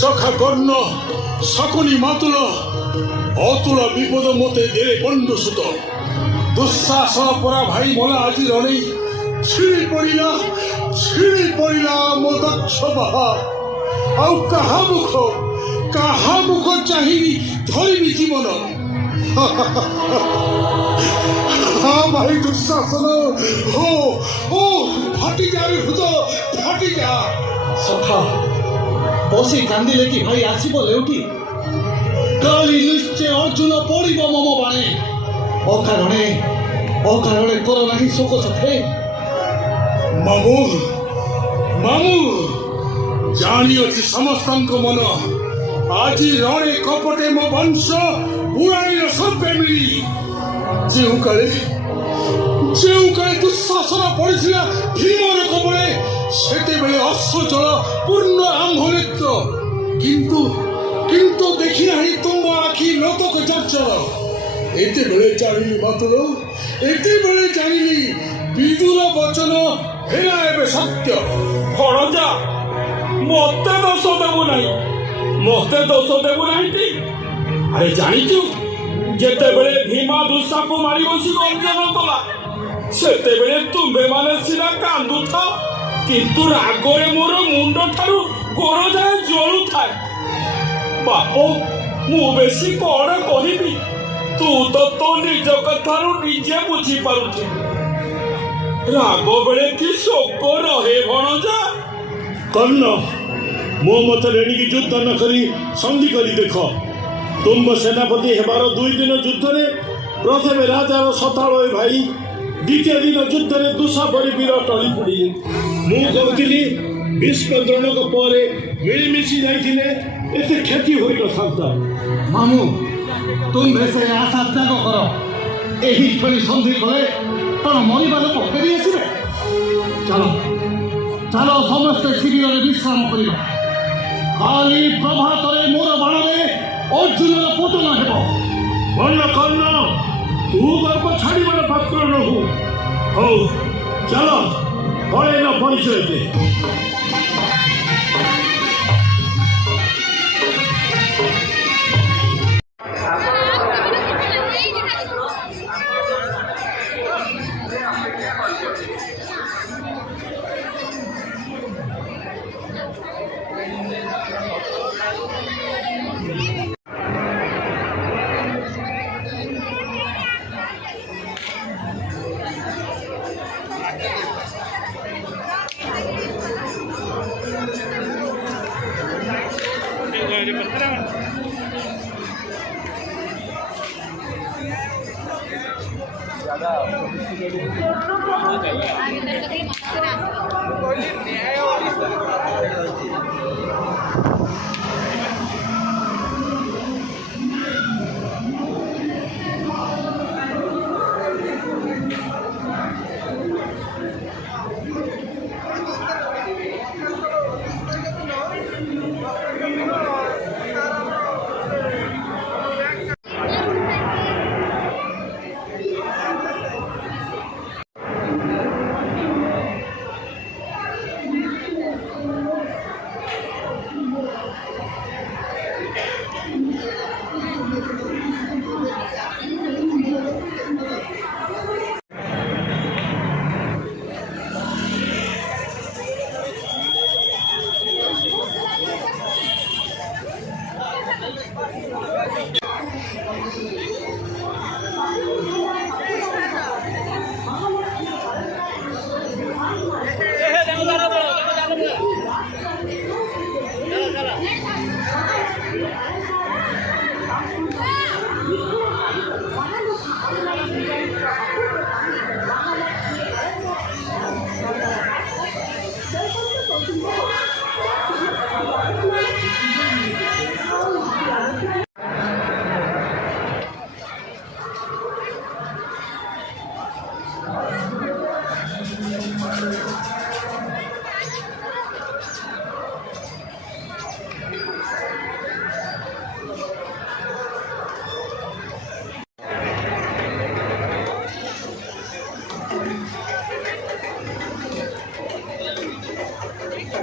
সখা কর্ণ শকুনি মাতুল অতুল বিপদ মতে দেরে বন্ধু সুত দুঃশ্বাস পরা ভাই মলা আজি রণে ছিড়ি পড়িলা মোদক্ষ বাহা ଆଉ କାହା ମୁଖ ଚାହିଁବି ଧରିବି ଜୀବନ। ହଁ ଭାଇ ଦୁଃଶାସନ ଓ ଫାଟିଯା ହୃଦ ଫାଟିଯା। ସଖା ବସି କାନ୍ଦିଲେ କି ଭାଇ ଆସିବ ଲେଉଟି କାଲି ନିଶ୍ଚୟ ଅର୍ଜୁନ ପଡ଼ିବ ମମ ବାଣେ ଅକାରଣେ କର ନାହିଁ ଶୋକ ସଖେ। ମାମୁଁ ଜାଣିଅଛି ସମସ୍ତଙ୍କ ମନ ଆଜି ରଣେ କପଟେ ମୋ ବଂଶ ବୁଣାଇର ସର୍ବେ ମିଳି ଯେଉଁ କାଳେ ଦୁଃଶାସନ ପଡ଼ିଥିଲା ଭୀମର କବଳେ ସେତେବେଳେ ଅଶ୍ରୁଜଳ ପୂର୍ଣ୍ଣ ଆମ୍ଭ ନେତ୍ର କିନ୍ତୁ ଦେଖି ନାହିଁ ତୁମ ଆଖି ଲୋତକ ଚଞ୍ଚଳ। ଏତେବେଳେ ଜାଣିଲି ମାତୁଲ ଏତେବେଳେ ଜାଣିଲି ବିଦୁର ବଚନ ହେଲା ଏବେ ସତ୍ୟ। ଭଣଜା ମତେ ଦୋଷ ଦେବୁ ନାହିଁ। ଆରେ ଜାଣିଛୁ ଯେତେବେଳେ ଭୀମା ଦୁଃଶାକୁ ମାରି ବସି ଗର୍ଜନ କଲା ସେତେବେଳେ ତୁମ୍ଭେମାନେ ସିନା କାନ୍ଦୁଥ କିନ୍ତୁ ରାଗରେ ମୋର ମୁଣ୍ଡ ଠାରୁ ଗୋଡ଼ ଯାଏ ଜଳୁଥାଏ। ବାପ ମୁଁ ବେଶୀ କଣ କହିବି ତୁ ତ ତୋ ନିଜ କଥାରୁ ନିଜେ ବୁଝିପାରୁଛୁ। ରାଗ ବେଳେ କି ଶୋକ ରହେ ଭଣଜା। କର୍ଣ୍ଣ ମୋ ମତରେ ଏଣିକି ଯୁଦ୍ଧ ନ କରି ସନ୍ଧି କରି ଦେଖ। ତୁମ୍ଭ ସେନାପତି ହେବାର 2 ଦିନ ଯୁଦ୍ଧରେ ପ୍ରଥମେ ରାଜାର ସତାଳ ଭାଇ ଦ୍ୱିତୀୟ ଦିନ ଯୁଦ୍ଧରେ ଦୁଃଶାପରି ବୀର ଟଳି ପଡ଼ିଲେ। ମୁଁ କହୁଥିଲି ଭୀଷ୍ମ ଦ୍ରୋଣଙ୍କ ପରେ ମିଳିମିଶି ଯାଇଥିଲେ ଏତେ କ୍ଷତି ହୋଇନଥାନ୍ତା। ମାମୁଁ ତୁମ୍ଭେ ସେ ଆଶା ତ୍ୟାଗ କର। ଏହି କ୍ଷଣି ସନ୍ଧି କଲେ କ'ଣ ମରିବା ଲୋକ ଫେରି ଆସିବେ? ଚାଲ ସମସ୍ତେ ଶିବିରରେ ବିଶ୍ରାମ କରିବା। କାଲି ପ୍ରଭାତରେ ମୋର ବାଣରେ ଅର୍ଜୁନର ପତନ ହେବ। କର୍ଣ୍ଣ ତୁ ଗର୍ବ ଛାଡ଼ିବାର ପାତ୍ର ନହୁ। ହଉ ଚାଲ ପଳେଇନ ପରିଚୟ ଦେ।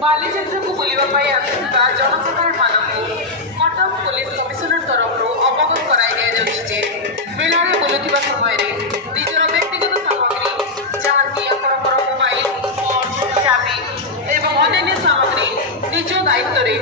ବାଲିଯାତ୍ରାକୁ ବୁଲିବା ପାଇଁ ଆସୁଥିବା ଜନସାଧାରଣମାନଙ୍କୁ କଟକ ପୋଲିସ କମିଶନର ତରଫରୁ ଅବଗତ କରାଇ ଦିଆଯାଉଛି ଯେ ମେଳାରେ ବୁଲୁଥିବା ସମୟରେ ନିଜର ବ୍ୟକ୍ତିଗତ ସାମଗ୍ରୀ ଯାହାକି ଆପଣଙ୍କର ମୋବାଇଲ ଫୋନ ଚାବି ଏବଂ ଅନ୍ୟାନ୍ୟ ସାମଗ୍ରୀ ନିଜ ଦାୟିତ୍ୱରେ